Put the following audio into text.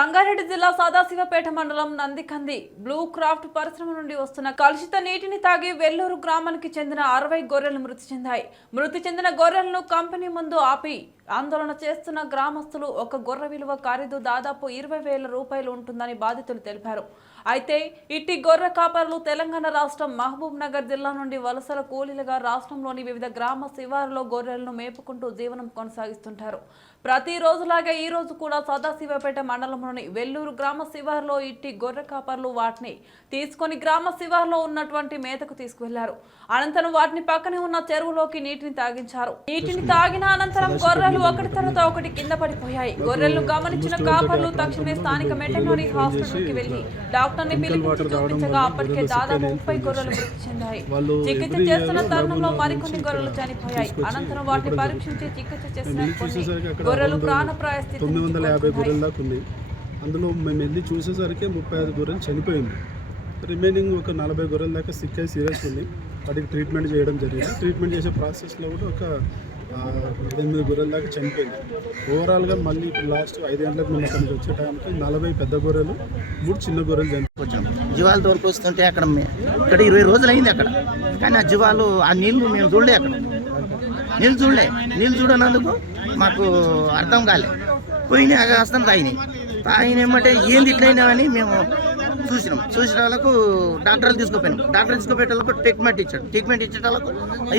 సంగారెడ్డి జిల్లా సదాశివపేట మండలం Nandikandi blue craft పరిశ్రమ నుండి వస్తున్న కలుషిత నీటిని తాగి వెల్లూరు గ్రామానికి చెందిన 60 గొర్రెలు మృతి చెందాయి. మృతి చెందిన గొర్రెలను కంపెనీ ముందు ఆపి ఆందోళన చేస్తున్న గ్రామస్తులు ఒక గొర్రె విలువ ఖరీదు దాదాపు 20,000 రూపాయలు ఉంటుందని బాధితులు తెలిపారు. అయితే ఇట్టి గొర్రె కాపరులు తెలంగాణ రాష్ట్రం మహబూబ్ నగర్ జిల్లా నుండి వలసల కూలీలుగా రాష్ట్రంలోని వివిధ గ్రామ శివారులో గొర్రెలను మేపుకుంటూ జీవనం కొనసాగిస్తుంటారు. ప్రతి రోజులాగే ఈ రోజు కూడా సదాశివపేట మండలంలోని వెల్లూరు గ్రామ శివారులో ఇట్టి గొర్రె కాపర్లు వాటిని తీసుకొని గ్రామ శివారులో ఉన్నటువంటి మేతకు తీసుకువెళ్లారు. అనంతరం వాటిని పక్కనే ఉన్న చెరువులోకి నీటిని తాగించారు. నీటిని తాగిన అనంతరం గొర్రెలు ఒకటి తర్వాత ఒకటి కింద పడిపోయాయి. గొర్రెలను గమనించిన కాపర్లు తక్షణమే స్థానిక మెటర్నరీ హాస్పిటల్కి వెళ్లి డాక్టర్ని పిలిపించి చూపించగా అప్పటికే దాదాపు 30 గొర్రెలు మృతి చెందాయి. చికిత్స చేస్తున్న తరుణంలో మరికొన్ని గొర్రెలు చనిపోయాయి. అనంతరం వాటిని పరీక్షించి చికిత్స చేసిన కొన్ని గొర్రెలు ప్రాణప్రాయ స్థితిలో 950 గొర్రెల దాకా ఉన్నాయి. అందులో మేము వెళ్ళి చూసేసరికి 35 గొర్రెలు చనిపోయింది. రిమైనింగ్ ఒక 40 గొర్రెల దాకా సిక్ అయి సీరియస్ ఉంది. వాటికి ట్రీట్మెంట్ చేయడం జరిగింది. ట్రీట్మెంట్ చేసే ప్రాసెస్లో కూడా ఒక 8 గొర్రెల దాకా చనిపోయింది. ఓవరాల్గా మళ్ళీ ఇప్పుడు లాస్ట్ 5 గంటలకు మేము అక్కడి నుంచి వచ్చే టైంకి 40 పెద్ద గొర్రెలు 3 చిన్న గొర్రెలు చనిపోయాం. జీవాలు తోలుకొస్తుంటే ఇక్కడ 20 రోజులు అయింది అక్కడ. కానీ ఆ జీవాలు ఆ నీళ్లు మేము చూడలే, అక్కడ నీళ్ళు చూడనందుకు మాకు అర్థం కాలే. పోయినాయి వస్తాను తాగినామంటే ఏంది ఇట్లయినా అని మేము చూసిన వాళ్ళకు డాక్టర్లు తీసుకుపోయినాం. డాక్టర్ తీసుకుపోయే వాళ్ళకు ట్రీట్మెంట్ ఇచ్చాడు. ట్రీట్మెంట్ ఇచ్చే వాళ్ళకు